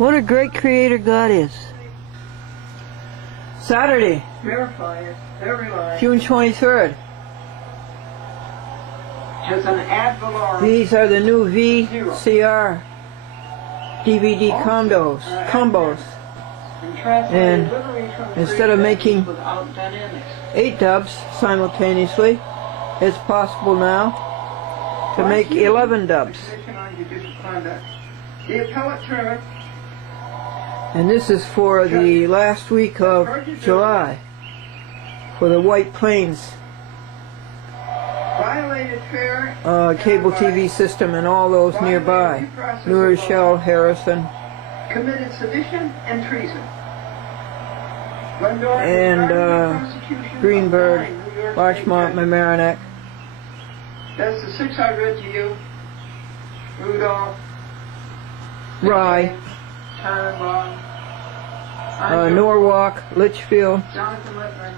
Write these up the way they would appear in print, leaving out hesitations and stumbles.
What a great creator God is. Saturday, Verify it. Every line June 23rd. has an ad valorem. These are the new VCR DVD combos. And instead of making 8 dubs simultaneously, it's possible now to make 11 dubs. The appellate term. And this is for the last week of July for the White Plains Violated fair. cable TV system and all those nearby. New Rochelle, Harrison, Committed sedition and treason. Glendora and Greenberg, Larchmont, Mamaroneck. That's the 6 I read to you. Rudolph. Rye, Tannenbaum. Norwalk, Litchfield. Jonathan Lippman.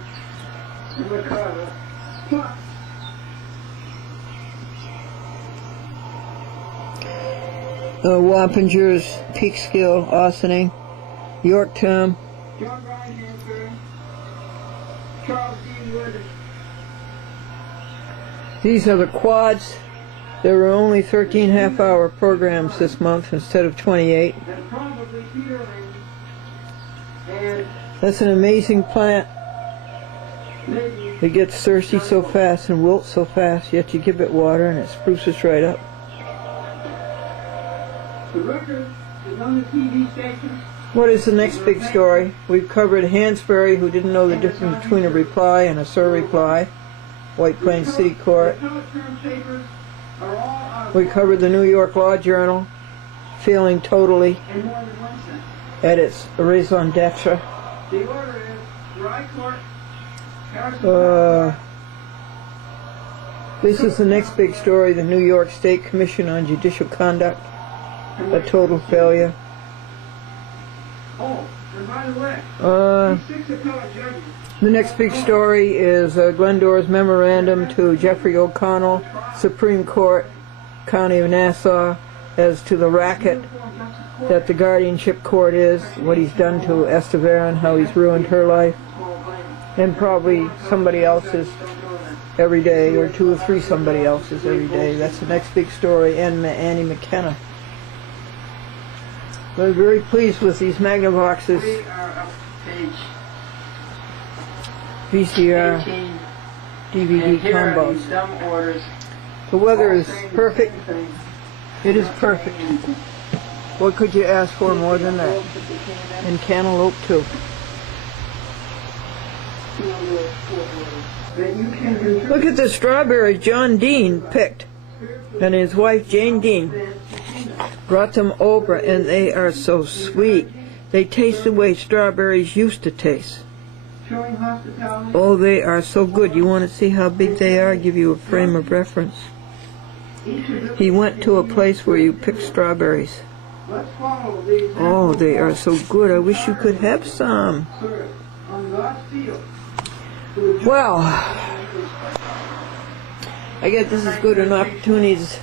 And McCarver. Wappingers, Peekskill, Ossining, Yorktown. John Ryan Hansberry. Charles D. Wood. These are the quads. There were only 13 half-hour programs this month instead of 28. And probably Peter Lane. And That's an amazing plant. maybe It gets thirsty so fast and wilts so fast, yet you give it water and it spruces right up. the record is on the TV station. What is the next big story? We've covered Hansberry, who didn't know the difference between a reply and a surreply. White Plains City Court. The appellate term papers are all out of We covered the New York Law Journal, failing totally in more than 1 cent. at its raison d'etre. The order is Rye Court, Harrison. This is the next big story, the New York State Commission on Judicial Conduct, a total failure. Oh, and by the way, these 6 appellate judges. The next big story is Glendora's memorandum to Jeffrey O'Connell, Supreme Court, County of Nassau, as to the racket that the guardianship court is, what he's done to Estevan, how he's ruined her life, and probably somebody else's every day, or 2 or 3 somebody else's every day. That's the next big story, and Annie McKenna. We're very pleased with these Magnavoxes, We are up page VCR 18. DVD And here are combos. these dumb orders. The weather all is saying the perfect. same thing. It is perfect. What could you ask for more than that? And cantaloupe too. That you can contribute Look at the strawberries John Dean picked, and his wife Jane Dean brought them over, and they are so sweet. They taste the way strawberries used to taste. showing hospitality. Oh, they are so good. You want to see how big they are? I'll give you a frame of reference. He went to a place where you pick strawberries. Let's follow these. Oh, they are so good. I wish you could have some. On God's field. Well, I guess this is good an opportunity as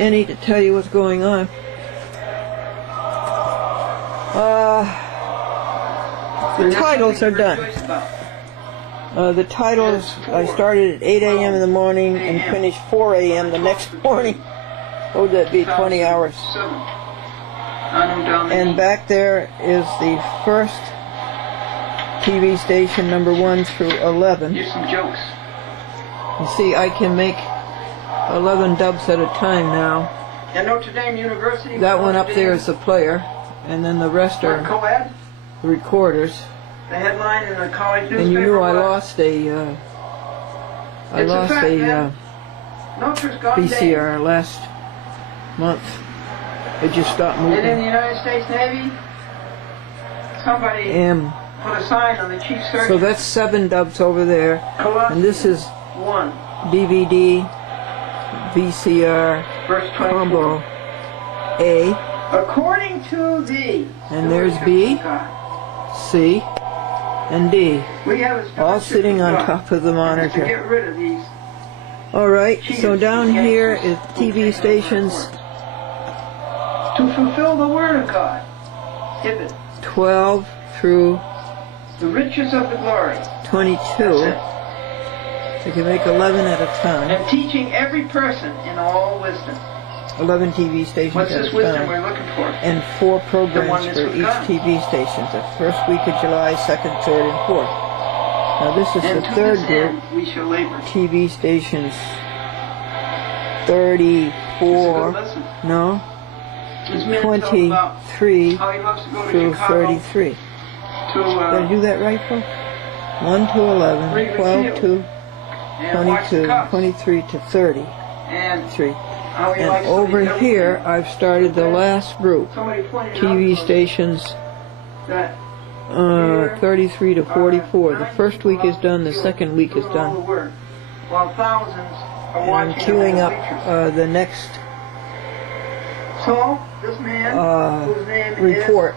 any to tell you what's going on. The titles are done. The titles, I started at 8 a.m. in the morning and finished 4 a.m. the next morning. What would that be, 20 hours? And back there is the first TV station, number 1 through 11. Here's some jokes. You see, I can make 11 dubs at a time now. And Notre Dame University. That one up there is the player, and then the rest are co-ed. the recorders. The headline in the college newspaper. And you knew I was, lost a Nota's gone VCR last month. It just stopped And in the moving. United States Navy, somebody And put a sign on the chief surgeon. so that's 7 dubs over there, and this is 1, DVD, VCR, verse 24. combo A, According to thee. and there's B, C, and D, We have a all sitting on top of the To monitor. get rid of these. Alright, so down here is TV stations. To fulfill the word of God. Ibid. 12 through The riches of the glory. 22. That's You can make 11 at a it. time. And teaching every person in all wisdom. 11 TV stations What's at this a wisdom time. we're looking for? And 4 The one programs that's for with each God. TV station. The first week of July, 2nd, 3rd, and 4th. Now this is And the to third this group. end we shall labor. TV stations It's a 34, good lesson. no, This man talks about 23 how he loves to go to through Chicago 33. Did to I do that right, folks? 1 to 11, Wrigley 12 Field. to and watch the 22, Cubs. 23 to 33. And how he And likes to over read here, everything. I've started the last group, Somebody pointed TV out to us stations that 33 to 44. The first week is done, the second week is doing all the done. work, while thousands are And I'm watching queuing the up bleachers. the next So this man, whose name report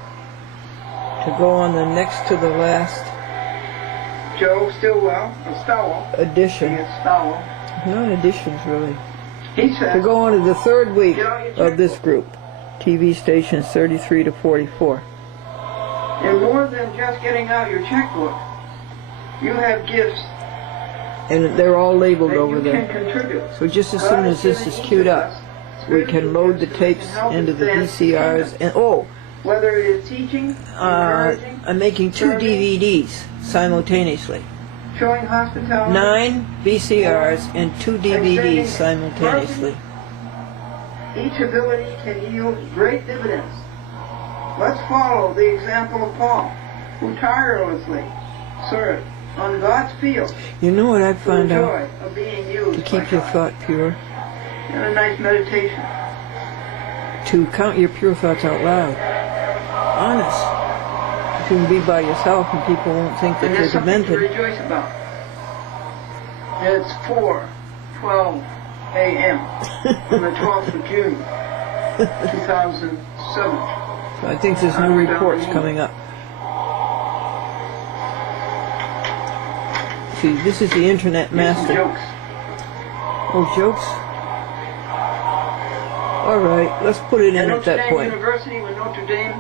to go on the next to the last is Joe Stillwell, or Stowell, edition. it's Stowell, Not editions, really. he To says, go on to the third week of this group, TV stations 33 to 44. and more than just getting out your checkbook, you have gifts And they're all labeled that over you can there. contribute. So just as soon as this is queued up, we can load the tapes into the VCRs. And Whether it is teaching, encouraging, I'm making 2 DVDs simultaneously. showing hospitality, 9 VCRs and 2 DVDs simultaneously. each ability can yield great dividends. Let's follow the example of Paul, who tirelessly served on God's field You know what I've for the found out? joy of being used To keep by your God. thought pure, And a nice meditation. to count your pure thoughts out loud. Honest. You can be by yourself and people won't think that And you're there's something to demented. rejoice about. It's 4:12 a.m. on the 12th of June, 2007. So I think there's new reports coming up. See, this is the internet Here's some master. jokes. Oh, jokes? All right, let's put it in And at Notre that Dame point. University, when Notre Dame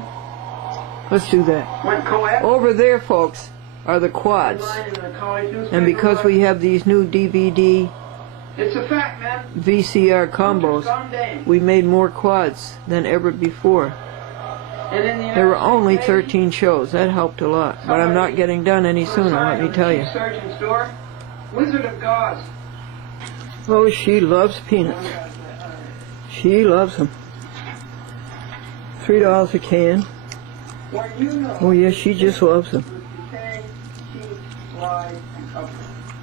Let's do that. went co-ed, Over there, folks, are the quads. line in the college newspaper, And because we have these new DVD, it's a fact, man. VCR combos, Gone Dame. we made more quads than ever before. And in the There were United only States, 13 shows. That helped a lot. But I'm not getting done any sooner, let me tell you. Surgeon's door, Wizard of Oz. Oh, she loves peanuts. She loves them. $3 a can. When you know Oh, yes, she just loves them. decay, cheat, lie, and cover.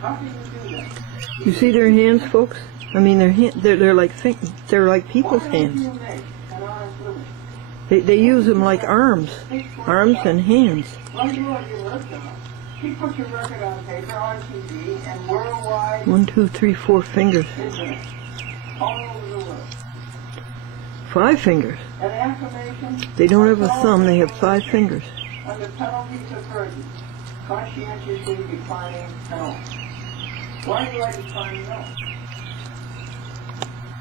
How can you do that? You see their hands, folks? I mean, they're like people's hands. You make an honest living. They use them like arms and hands. When you have your work done, you put your record on paper, on TV, and worldwide 1, 2, 3, 4 fingers. internet. All over the world. 5 fingers. An affirmation They don't have a thumb, they have 5 fingers. under penalties of perjury, conscientiously declining no. Why do I decline no?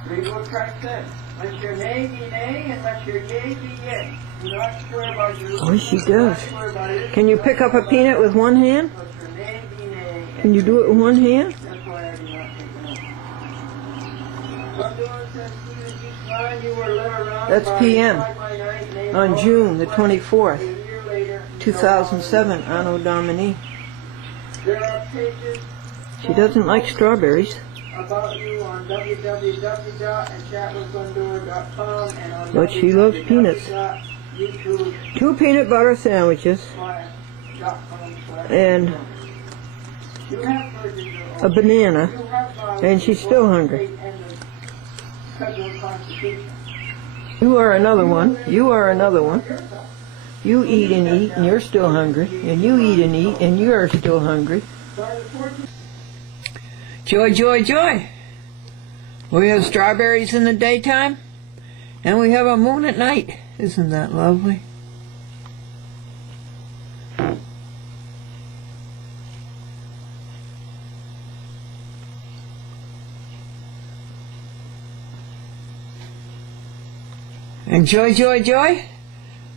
Read what Christ said. Let your nay be nay, and let your yea be yea. Do not swear by Jerusalem. Oh, she Do not does. swear by Israel. Can you pick up a peanut with one hand? Let your nay be nay. Can you do it with one hand? That's why I do not take no. Glendora says, "Stephen, each line you were led around That's by PM by night, named on all June the flesh. 24th, A year later, 2007, Anno Domini. There are pages She doesn't like strawberries, about you on www.achatwithglendora.com and on but she loves peanuts. www.youtube.com/. 2 peanut butter sandwiches and You have purchased a banana, you have filed and she's still hungry. and the federal constitution. You are another one. You are another one. You eat, and you're still hungry. And you eat, and you're still hungry. Joy, joy, joy. We have strawberries in the daytime, and we have a moon at night. Isn't that lovely? And joy, joy, joy.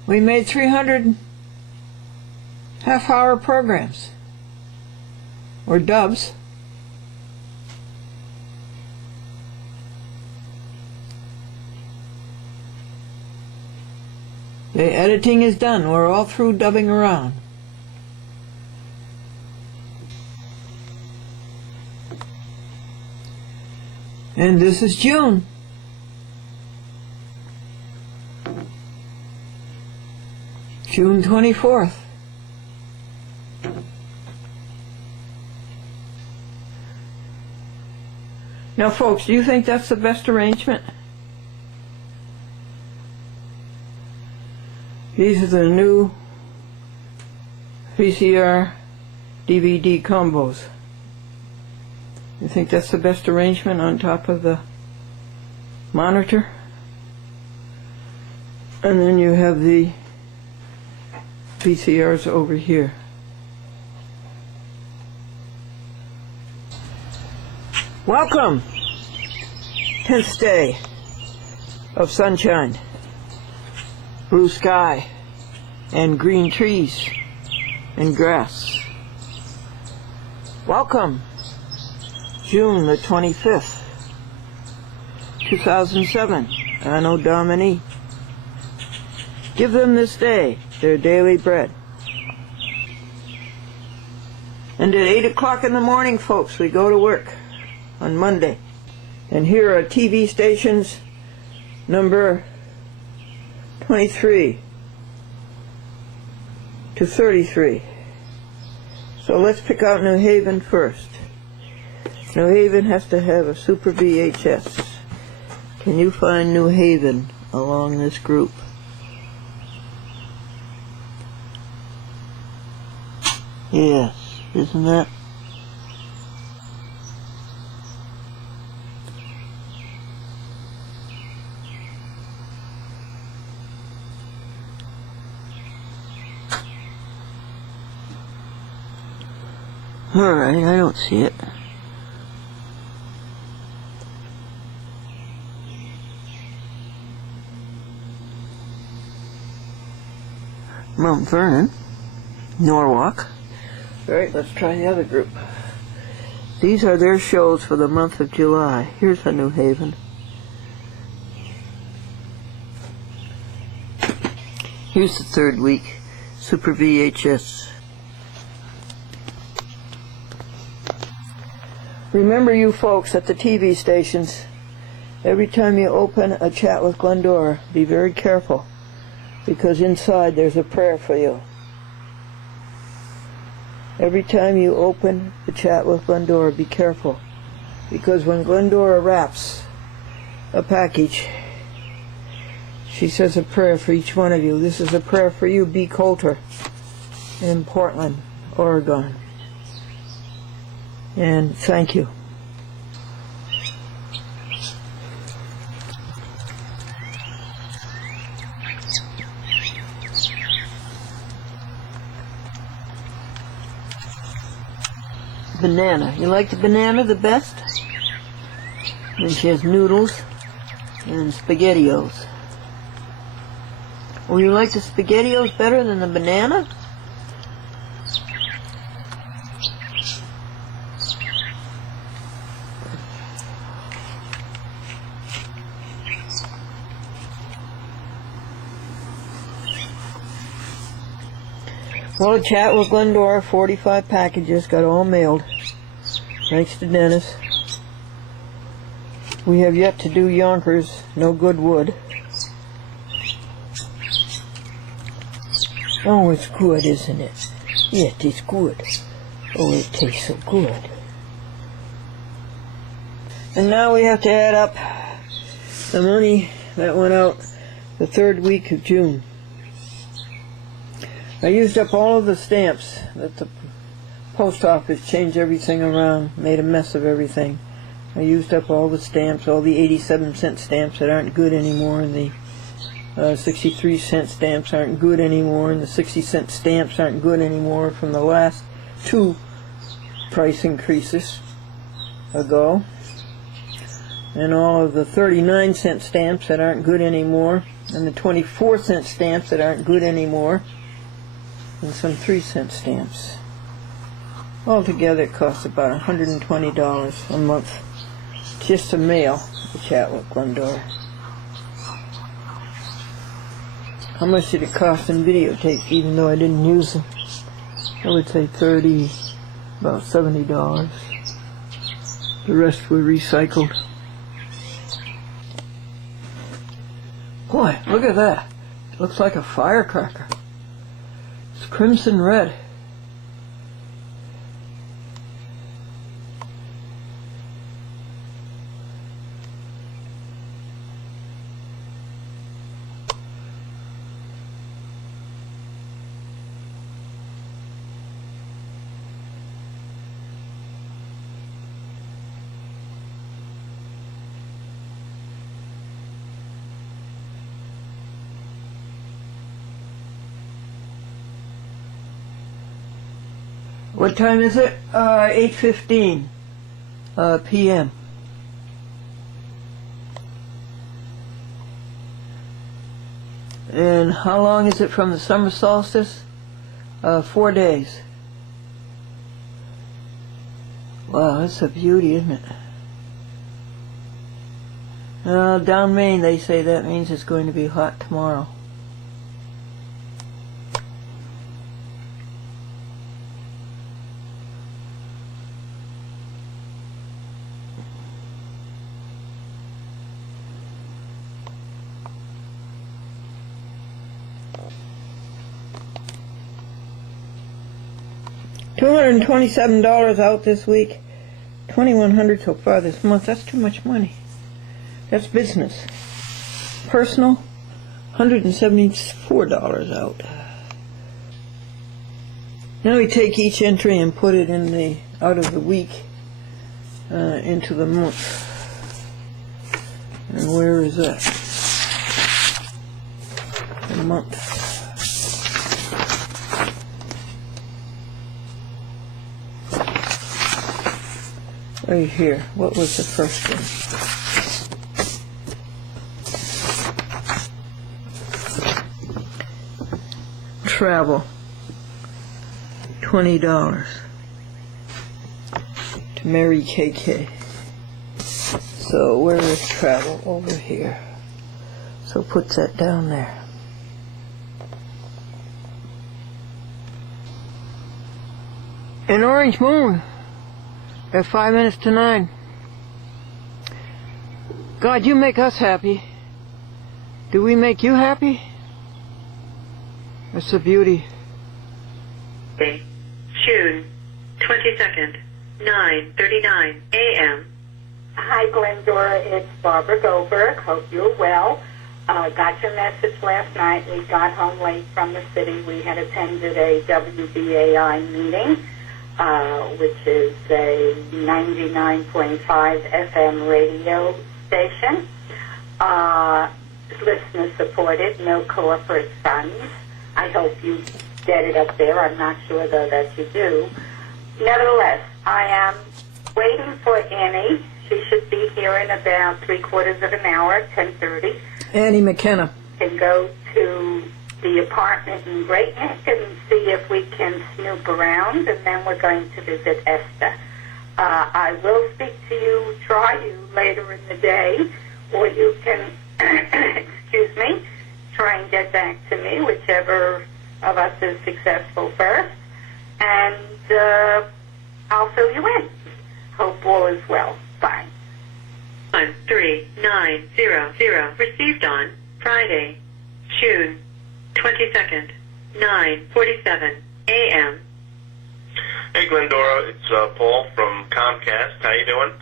We made 300 half-hour programs, or dubs. The editing is done. We're all through dubbing around. And this is June. June 24th. Now folks, do you think that's the best arrangement? These are the new VCR DVD combos. You think that's the best arrangement on top of the monitor? And then you have the VCRs over here. Welcome! 10th day of sunshine, blue sky, and green trees and grass. Welcome! June the 25th, 2007, Anno Domini. Give them this day their daily bread. And at 8 o'clock in the morning, folks, we go to work on Monday. And here are TV stations number 23 to 33. So let's pick out New Haven first. New Haven has to have a Super VHS. Can you find New Haven along this group? Yes, isn't that? Alright, I don't see it. Mount Vernon, Norwalk. Alright, let's try the other group. These are their shows for the month of July. Here's a New Haven. Here's the third week, Super VHS. Remember, you folks at the TV stations, every time you open A Chat with Glendora, be very careful, because inside there's a prayer for you. Every time you open A Chat with Glendora, be careful, because when Glendora wraps a package, she says a prayer for each one of you. This is a prayer for you, B. Coulter, in Portland, Oregon. And thank you. Banana. You like the banana the best? And she has noodles and SpaghettiOs. Oh, you like the SpaghettiOs better than the banana? Well, A Chat with Glendora, 45 packages, got all mailed. Thanks to Dennis. We have yet to do Yonkers, no good wood. Oh, it's good, isn't it? Yeah, it is good. Oh, it tastes so good. And now we have to add up the money that went out the third week of June. I used up all of the stamps that the post office changed everything around, made a mess of everything. I used up all the stamps, all the 87-cent stamps that aren't good anymore, and the 63-cent stamps aren't good anymore, and the 60-cent stamps aren't good anymore from the last two price increases ago. And all of the 39-cent stamps that aren't good anymore, and the 24-cent stamps that aren't good anymore, and some 3-cent stamps. Altogether, it costs about $120 a month just to mail the Chat with Glendora. How much did it cost in videotape, even though I didn't use them? I would say about $70. The rest were recycled. Boy, look at that. It looks like a firecracker. It's crimson red. What time is it? 8:15 p.m. And how long is it from the summer solstice? 4 days. Wow, that's a beauty, isn't it? Down Maine, they say that means it's going to be hot tomorrow. $227 out this week, $2,100 so far this month. That's too much money. That's business. Personal, $174 out. Now we take each entry and put it in the out of the week into the month. And where is that? The month. Right here. What was the first one? Travel. $20. To Mary KK. So where is travel? Over here. So puts that down there. An orange moon. At 5 minutes to 9. God, you make us happy. Do we make you happy? That's a beauty. June 22nd, 9:39 a.m. Hi, Glendora. It's Barbara Goldberg. Hope you're well. Got your message last night. We got home late from the city. We had attended a WBAI meeting, which is a 99.5 FM radio station. Listener supported, no corporate funds. I hope you get it up there. I'm not sure, though, that you do. Nevertheless, I am waiting for Annie. She should be here in about 3/4 of an hour, 10:30. Annie McKenna. Can go to the apartment in Great Neck and see if we can snoop around, and then we're going to visit Esther. I will speak to you, try you later in the day, or you can, excuse me, try and get back to me, whichever of us is successful first, and I'll fill you in. Hope all is well. Bye. 13900 received on Friday, June 22nd, 9:47 a.m. Hey Glendora, it's Paul from Comcast. How you doing?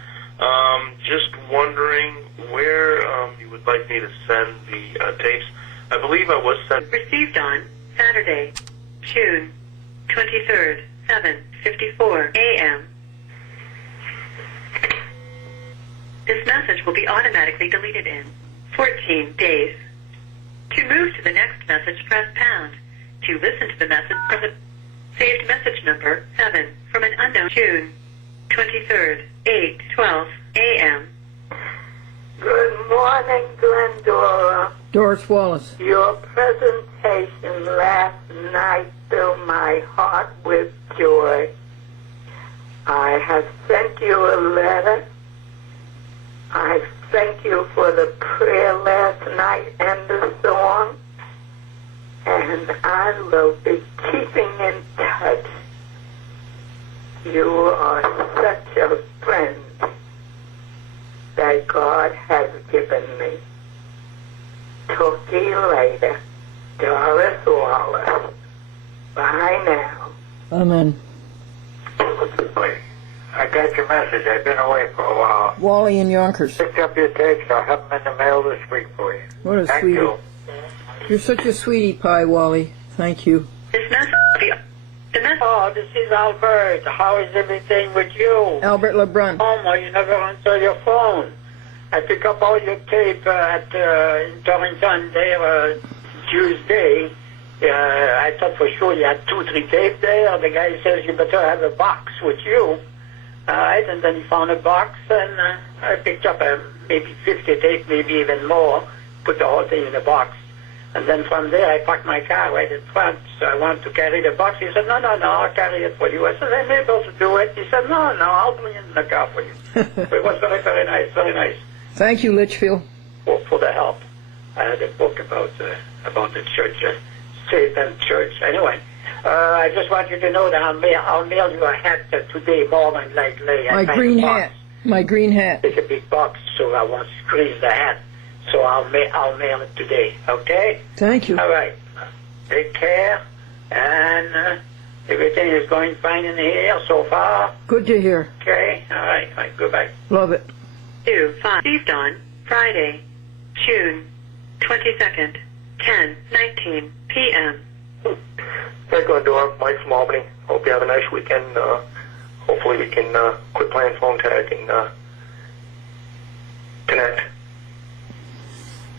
Just wondering where you would like me to send the tapes. I believe I was sent. Received on Saturday, June 23rd, 7:54 a.m. This message will be automatically deleted in 14 days. To move to the next message, press pound. To listen to the message, press the saved message number 7 from an unknown June 23rd, 8:12 a.m. Good morning, Glendora. Doris Wallace. Your presentation last night filled my heart with joy. I have sent you a letter. I thank you for the prayer last night and the song. And I will be keeping in touch. You are such a friend that God has given me. Talk to you later. Doris Wallace. Bye now. Amen. I got your message. I've been away for a while. Wally in Yonkers. Picked up your tapes. I'll have them in the mail this week for you. What a Thank sweetie. you. You're such a sweetie pie, Wally. Thank you. This message Oh, this is Albert. How is everything with you? Albert LeBrun. Oh, you never answer your phone. I pick up all your tape in Torrington there Tuesday. I thought for sure you had 2-3 tapes there. The guy says you better have a box with you. All right, and then he found a box, and I picked up maybe 50 tapes, maybe even more, put the whole thing in a box. And then from there, I parked my car right in front, so I wanted to carry the box. He said, no, I'll carry it for you. I said, I'm able to do it. He said, no, I'll bring it in the car for you. So it was very, very nice, very nice. Thank you, Litchfield. For the help. I had a book about the church, Satan Church. Anyway, I just want you to know that I'll mail you a hat today more than likely. My green hat. My green hat. It's a big box, so I won't squeeze the hat. So I'll mail it today, okay? Thank you. All right. Take care, and everything is going fine in here so far. Good to hear. Okay? All right. Goodbye. Love it. 2-5 received on Friday, June 22nd, 10:19 p.m. Hey, Glendora. Mike from Albany. Hope you have a nice weekend. Hopefully we can quit playing phone tag and connect.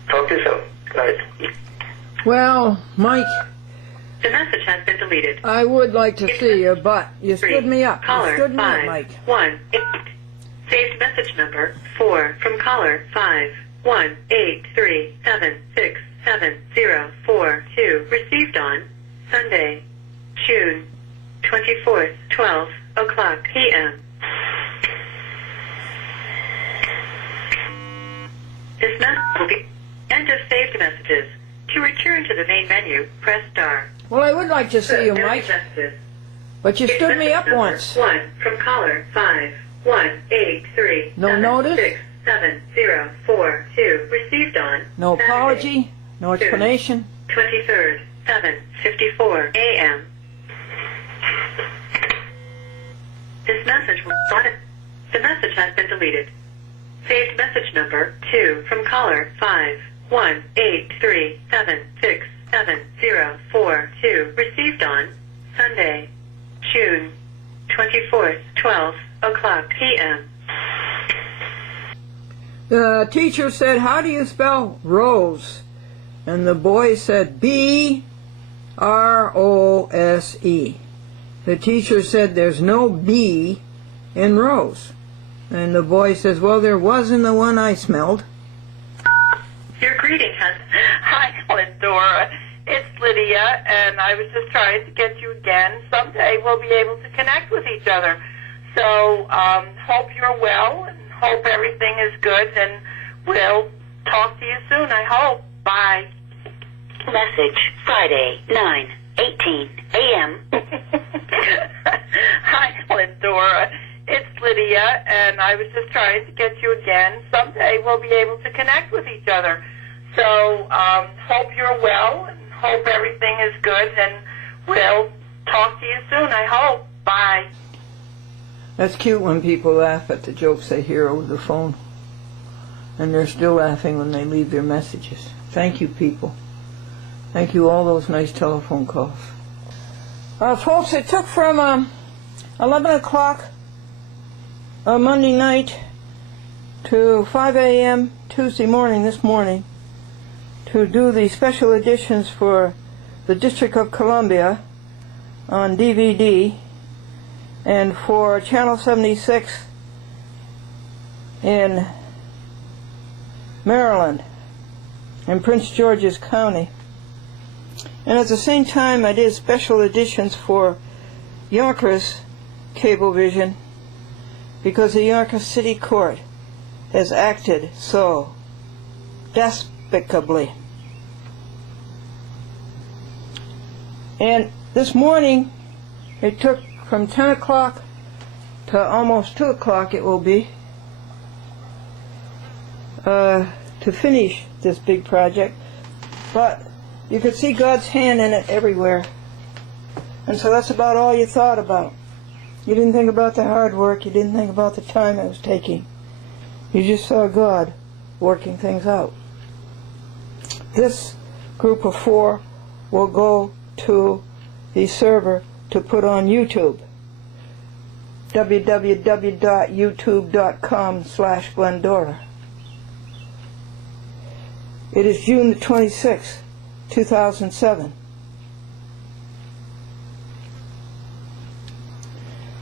Talk to you soon. Good night. Well, Mike. The message has been deleted. I would like to see you, but you stood me up. Caller You stood me up, 5 Mike. 1 8. Saved message number 4 from caller 5 1 8 3 7 6 7 0 4 2. Received on Sunday, June 24th, 12 o'clock p.m. This message will be end of saved messages. To return to the main menu, press star. Well, I would like to see you, Mike. Messages. But you stood me up Number once. 1 from caller 5 1 8 3 No 7 notice? 6 7 0 4 2. Received on No Saturday, apology, no explanation. 23rd, 7:54 a.m. This message was the message has been deleted. Saved message number 2 from caller 5 1 8 3 7 6 7 0 4 2. Received on Sunday, June 24th, 12 o'clock p.m. The teacher said, "How do you spell rose?" And the boy said, B-R-O-S-E. The teacher said, "There's no B in rose." And the boy says, "Well, there was in the one I smelled." Your greeting has... Hi, Glendora. It's Lydia, and I was just trying to get you again. Someday we'll be able to connect with each other. So, hope you're well, and hope everything is good, and we'll talk to you soon, I hope. Bye. Message Friday, 9:18 a.m. Hi, Glendora. It's Lydia, and I was just trying to get you again. Someday we'll be able to connect with each other. So, hope you're well, and hope everything is good, and we'll talk to you soon, I hope. Bye. That's cute when people laugh at the jokes they hear over the phone. And they're still laughing when they leave their messages. Thank you, people. Thank you, all those nice telephone calls. Folks, it took from 11 o'clock Monday night to 5 a.m. Tuesday morning, this morning, to do the special editions for the District of Columbia on DVD, and for Channel 76 in Maryland, and Prince George's County. And at the same time, I did special editions for Yonkers Cablevision because the Yonkers City Court has acted so despicably. And this morning, it took from 10 o'clock to almost 2 o'clock, it will be, to finish this big project. But you could see God's hand in it everywhere. And so that's about all you thought about. You didn't think about the hard work. You didn't think about the time it was taking. You just saw God working things out. This group of 4 will go to the server to put on YouTube. www.youtube.com/Glendora. It is June the 26th, 2007.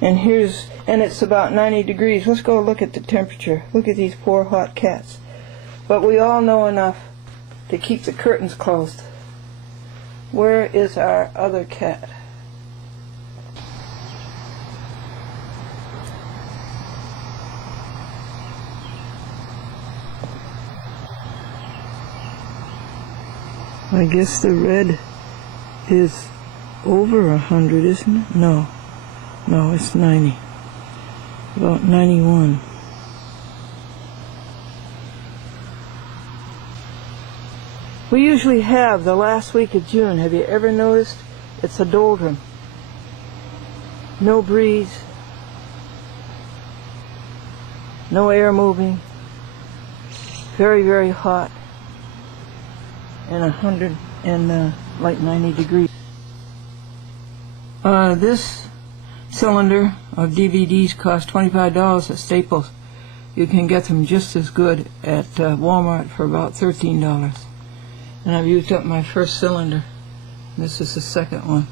And it's about 90 degrees. Let's go look at the temperature. Look at these poor hot cats. But we all know enough to keep the curtains closed. Where is our other cat? I guess the red is over 100, isn't it? No, it's 90. About 91. We usually have the last week of June. Have you ever noticed? It's a doldrum. No breeze. No air moving. Very, very hot. And 100 and like 90 degrees. This cylinder of DVDs costs $25 at Staples. You can get them just as good at Walmart for about $13. And I've used up my first cylinder. This is the second one.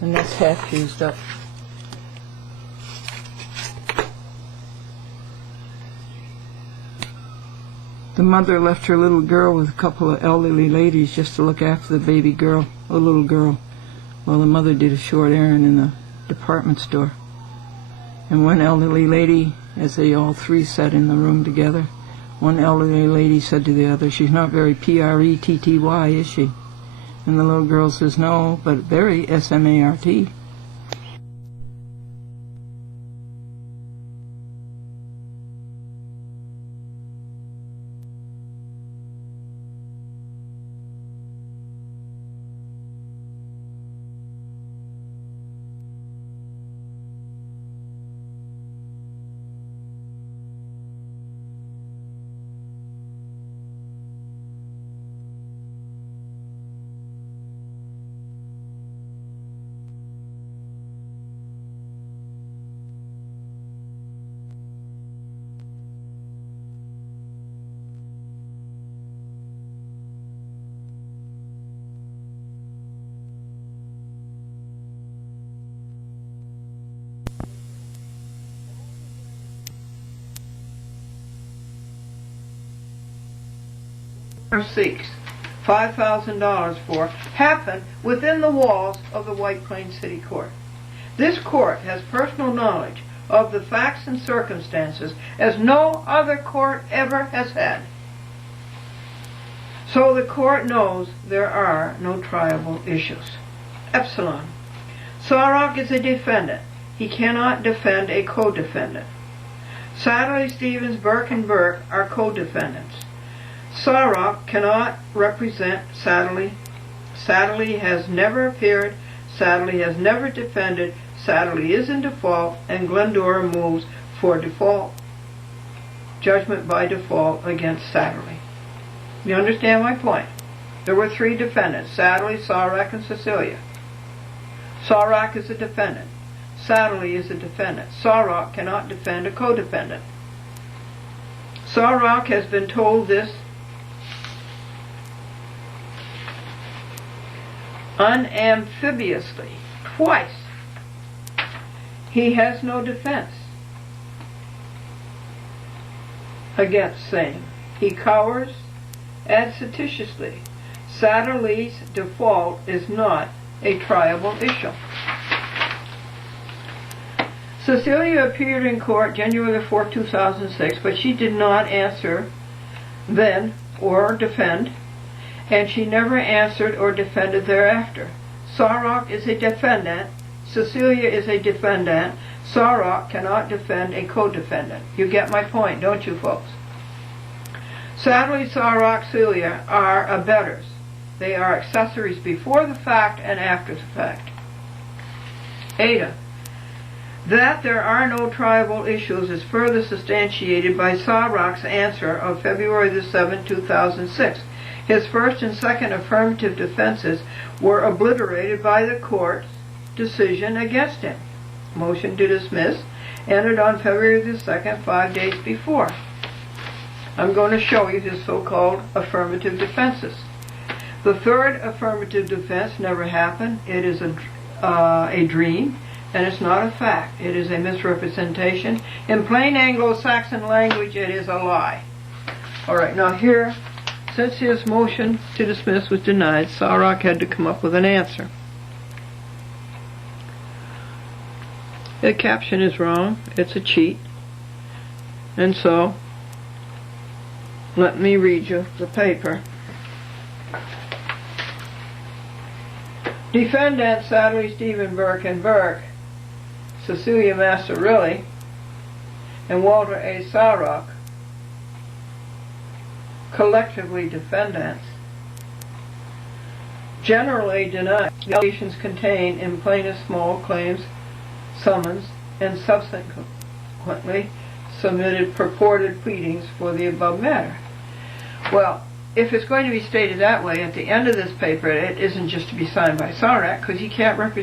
And that's half used up. The mother left her little girl with a couple of elderly ladies just to look after the baby girl, a little girl, while the mother did a short errand in the department store. And one elderly lady, as they all 3 sat in the room together, one elderly lady said to the other, "She's not very P-R-E-T-T-Y, is she?" And the little girl says, "No, but very S-M-A-R-T." Seeks $5,000 for happened within the walls of the White Plains City Court. This court has personal knowledge of the facts and circumstances as no other court ever has had. So the court knows there are no triable issues. Epsilon. Sarok is a defendant. He cannot defend a co-defendant. Satterley, Stevens, Burke, and Burke are co-defendants. Sarok cannot represent Satterley. Satterley has never appeared. Satterley has never defended. Satterley is in default, and Glendora moves for default. Judgment by default against Satterley. You understand my point? There were 3 defendants, Satterley, Sarok, and Cecilia. Sarok is a defendant. Satterley is a defendant. Sarok cannot defend a co-defendant. Sarok has been told this unambiguously twice. He has no defense against saying He cowers adscititiously. Satterlee's default is not a triable issue. Cecilia appeared in court January 4, 2006, but she did not answer then or defend, and she never answered or defended thereafter. Sarok is a defendant. Cecilia is a defendant. Sarok cannot defend a co-defendant. You get my point, don't you, folks? Sadly, Sarok, Celia are abettors. They are accessories before the fact and after the fact. Ada. That there are no tribal issues is further substantiated by Sarok's answer of February the 7th, 2006. His first and second affirmative defenses were obliterated by the court's decision against him. Motion to dismiss entered on February the 2nd, 5 days before. I'm going to show you his so-called affirmative defenses. The third affirmative defense never happened. It is a dream, and it's not a fact. It is a misrepresentation. In plain Anglo-Saxon language, it is a lie. All right, now here, since his motion to dismiss was denied, Sarok had to come up with an answer. The caption is wrong. It's a cheat. And so, let me read you the paper. Defendants Sadly, Stephen Burke and Burke, Cecilia Massarilli, and Walter A. Sarok, collectively defendants, generally deny the allegations contained in plaintiff's small claims summons and subsequently submitted purported pleadings for the above matter. Well, if it's going to be stated that way, at the end of this paper, it isn't just to be signed by Sarok, because he can't represent